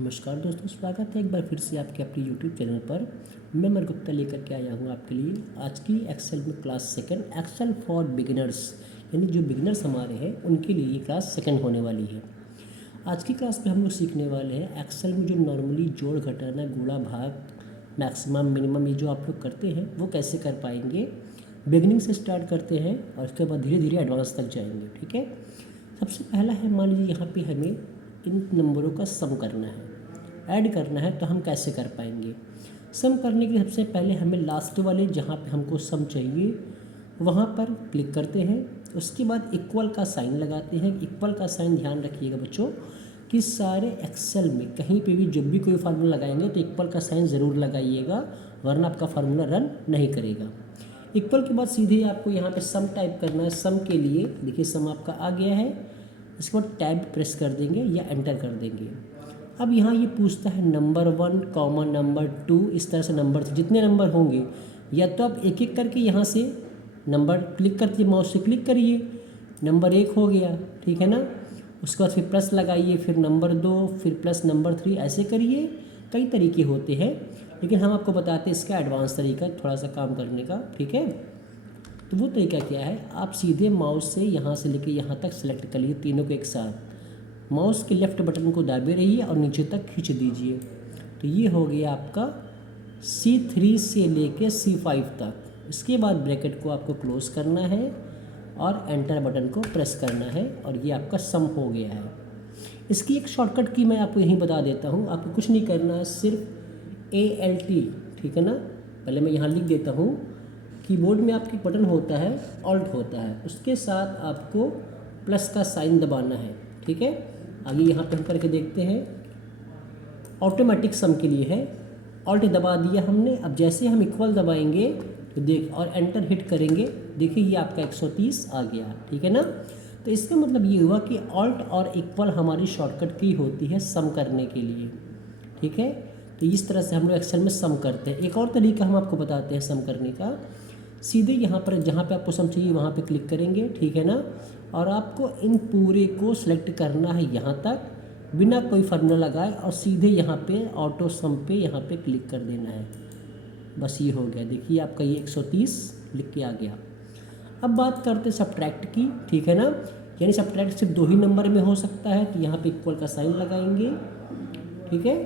नमस्कार दोस्तों, स्वागत है एक बार फिर से आपके अपने यूट्यूब चैनल पर। मैं मर गुप्ता लेकर के आया हूँ आपके लिए आज की एक्सेल में class second, Excel for beginners, यानी जो बिगिनर्स हमारे हैं उनके लिए ये क्लास सेकंड होने वाली है। आज की क्लास में हम लोग सीखने वाले हैं एक्सेल में जो नॉर्मली जोड़ घटाना, गुणा भाग, मैक्सिमम मिनिमम ये जो आप लोग करते हैं वो कैसे कर पाएंगे। बिगिनिंग से स्टार्ट करते हैं और उसके बाद धीरे धीरे एडवांस तक जाएंगे। ठीक है, सबसे पहला है, मान लीजिए यहाँ पे हमें इन नंबरों का सम करना है, ऐड करना है, तो हम कैसे कर पाएंगे। सम करने के लिए सबसे पहले हमें लास्ट वाले जहाँ पे हमको सम चाहिए वहाँ पर क्लिक करते हैं। उसके बाद इक्वल का साइन लगाते हैं। इक्वल का साइन ध्यान रखिएगा बच्चों कि सारे एक्सेल में कहीं पे भी जब भी कोई फार्मूला लगाएंगे तो इक्वल का साइन ज़रूर लगाइएगा, वरना आपका फार्मूला रन नहीं करेगा। इक्वल के बाद सीधे आपको यहाँ पे सम टाइप करना है। सम के लिए देखिए सम आपका आ गया है, इसके बाद टैब प्रेस कर देंगे या एंटर कर देंगे। अब यहाँ ये पूछता है नंबर 1 कॉमा नंबर 2, इस तरह से नंबर जितने नंबर होंगे या तो आप एक एक करके यहाँ से नंबर क्लिक करके माउस से क्लिक करिए, नंबर 1 हो गया, ठीक है ना। उसके बाद फिर प्लस लगाइए, फिर नंबर 2, फिर प्लस नंबर 3, ऐसे करिए। कई तरीके होते हैं, लेकिन हम आपको बताते हैं इसका एडवांस तरीका थोड़ा सा काम करने का। ठीक है, तो वो तरीका क्या है, आप सीधे माउस से यहाँ से लेके यहाँ तक सेलेक्ट कर लीजिए तीनों को एक साथ। माउस के लेफ्ट बटन को दाबे रहिए और नीचे तक खींच दीजिए। तो ये हो गया आपका C3 से लेके C5 तक। इसके बाद ब्रैकेट को आपको क्लोज करना है और एंटर बटन को प्रेस करना है और ये आपका सम हो गया है। इसकी एक शॉर्टकट की मैं आपको यहीं बता देता हूँ, आपको कुछ नहीं करना है, सिर्फ ALT, ठीक है ना। पहले मैं यहाँ लिख देता हूँ, कीबोर्ड में आपके बटन होता है, ऑल्ट होता है, उसके साथ आपको प्लस का साइन दबाना है। ठीक है, आगे यहाँ पे हम करके देखते हैं। ऑटोमेटिक सम के लिए है, ऑल्ट दबा दिया हमने। अब जैसे हम इक्वल दबाएंगे तो देख और एंटर हिट करेंगे, देखिए ये आपका 130 आ गया, ठीक है ना। तो इसका मतलब ये हुआ कि ऑल्ट और इक्वल हमारी शॉर्टकट की होती है सम करने के लिए। ठीक है, तो इस तरह से हम लोग एक्सेल में सम करते हैं। एक और तरीका हम आपको बताते हैं सम करने का। सीधे यहाँ पर जहाँ पे आपको सम चाहिए वहाँ पे क्लिक करेंगे, ठीक है ना, और आपको इन पूरे को सिलेक्ट करना है यहाँ तक बिना कोई फार्मूला लगाए और सीधे यहाँ पे ऑटो सम पे यहाँ पे क्लिक कर देना है। बस ये हो गया, देखिए आपका ये 130 लिख के आ गया। अब बात करते हैं सब्ट्रैक्ट की, ठीक है ना। यानी सब्ट्रैक्ट सिर्फ 2 ही नंबर में हो सकता है, तो यहाँ पे इक्वल का साइन लगाएंगे, ठीक है,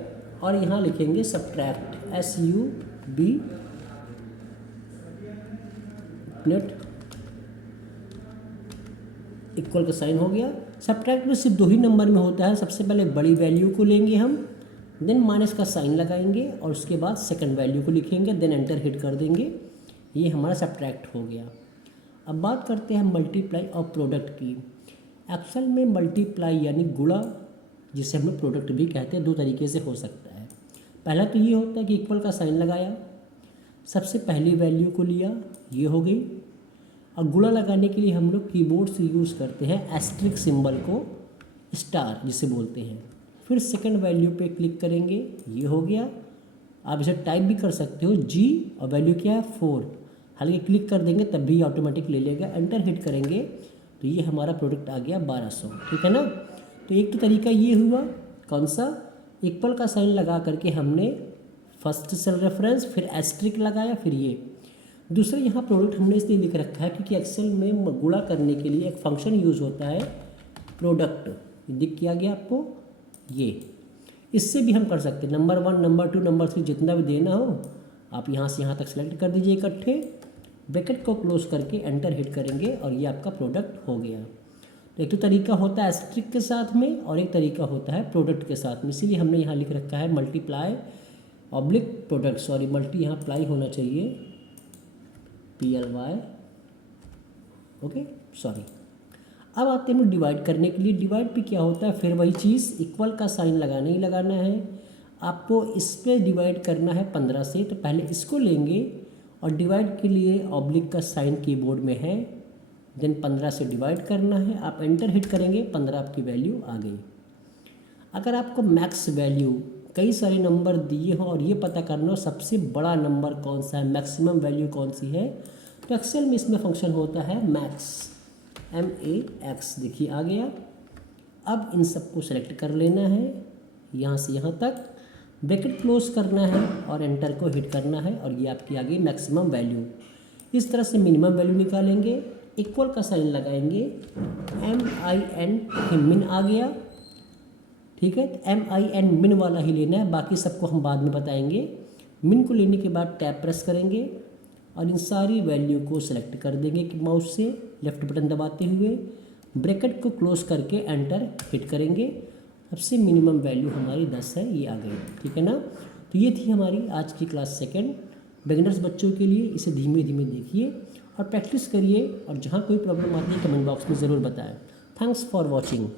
और यहाँ लिखेंगे सब्ट्रैक्ट, SUB नेट, इक्वल का साइन हो गया। सब्ट्रैक्ट में सिर्फ 2 ही नंबर में होता है। सबसे पहले बड़ी वैल्यू को लेंगे हम, देन माइनस का साइन लगाएंगे और उसके बाद सेकंड वैल्यू को लिखेंगे, देन एंटर हिट कर देंगे। ये हमारा सब्ट्रैक्ट हो गया। अब बात करते हैं मल्टीप्लाई और प्रोडक्ट की। एक्सेल में मल्टीप्लाई यानी गुणा, जिसे हम लोग प्रोडक्ट भी कहते हैं, 2 तरीके से हो सकता है। पहला तो ये होता है कि इक्वल का साइन लगाया, सबसे पहली वैल्यू को लिया, ये हो गई। और गुणा लगाने के लिए हम लोग कीबोर्ड से यूज़ करते हैं एस्ट्रिक सिंबल को, स्टार जिसे बोलते हैं। फिर सेकंड वैल्यू पे क्लिक करेंगे, ये हो गया। आप इसे टाइप भी कर सकते हो, G और वैल्यू क्या है 4, हालांकि क्लिक कर देंगे तब भी ऑटोमेटिक ले लेगा। एंटर हिट करेंगे तो ये हमारा प्रोडक्ट आ गया 1200, ठीक है ना। तो एक तो तरीका ये हुआ, कौन सा, इक्वल का साइन लगा करके हमने फर्स्ट सेल रेफरेंस, फिर एस्ट्रिक लगाया, फिर ये। दूसरा यहाँ प्रोडक्ट हमने इसलिए लिख रखा है क्योंकि एक्सेल में गुणा करने के लिए एक फंक्शन यूज़ होता है प्रोडक्ट, दिख किया गया आपको ये। इससे भी हम कर सकते हैं, नंबर 1, नंबर 2, नंबर 3 जितना भी देना हो आप यहाँ से यहाँ तक सेलेक्ट कर दीजिए इकट्ठे, ब्रैकेट को क्लोज करके एंटर हिट करेंगे और ये आपका प्रोडक्ट हो गया। तो एक तो तरीका होता है एस्ट्रिक के साथ में और एक तरीका होता है प्रोडक्ट के साथ में, इसीलिए हमने यहाँ लिख रखा है multiply oblique product, sorry multi यहाँ प्लाई होना चाहिए, PLY, ओके सॉरी। अब आते हैं हम डिवाइड करने के लिए। डिवाइड पे क्या होता है, फिर वही चीज़, इक्वल का साइन लगाना ही लगाना है आपको। इस पर डिवाइड करना है 15 से, तो पहले इसको लेंगे और डिवाइड के लिए ऑब्लिक का साइन कीबोर्ड में है, देन 15 से डिवाइड करना है। आप एंटर हिट करेंगे, 15 आपकी वैल्यू आ गई। अगर आपको मैक्स वैल्यू कई सारे नंबर दिए हों और ये पता करना हो सबसे बड़ा नंबर कौन सा है, मैक्सिमम वैल्यू कौन सी है, तो एक्सेल में इसमें फंक्शन होता है मैक्स, MAX, देखिए आ गया। अब इन सबको सेलेक्ट कर लेना है, यहाँ से यहाँ तक ब्रैकेट क्लोज करना है और एंटर को हिट करना है और ये आपकी आ गई मैक्सिमम वैल्यू। इस तरह से मिनिमम वैल्यू निकालेंगे, इक्वल का साइन लगाएंगे, MIN मिन आ गया, ठीक है। MIN मिन वाला ही लेना है, बाकी सबको हम बाद में बताएंगे। मिन को लेने के बाद टैब प्रेस करेंगे और इन सारी वैल्यू को सिलेक्ट कर देंगे कि माउस से लेफ्ट बटन दबाते हुए ब्रैकेट को क्लोज करके एंटर हिट करेंगे। सबसे मिनिमम वैल्यू हमारी 10 है, ये आ गई, ठीक है ना। तो ये थी हमारी आज की क्लास सेकंड बिगिनर्स बच्चों के लिए। इसे धीमे धीमे देखिए और प्रैक्टिस करिए और जहाँ कोई प्रॉब्लम आती है कमेंट बॉक्स में ज़रूर बताएं। Thanks for watching.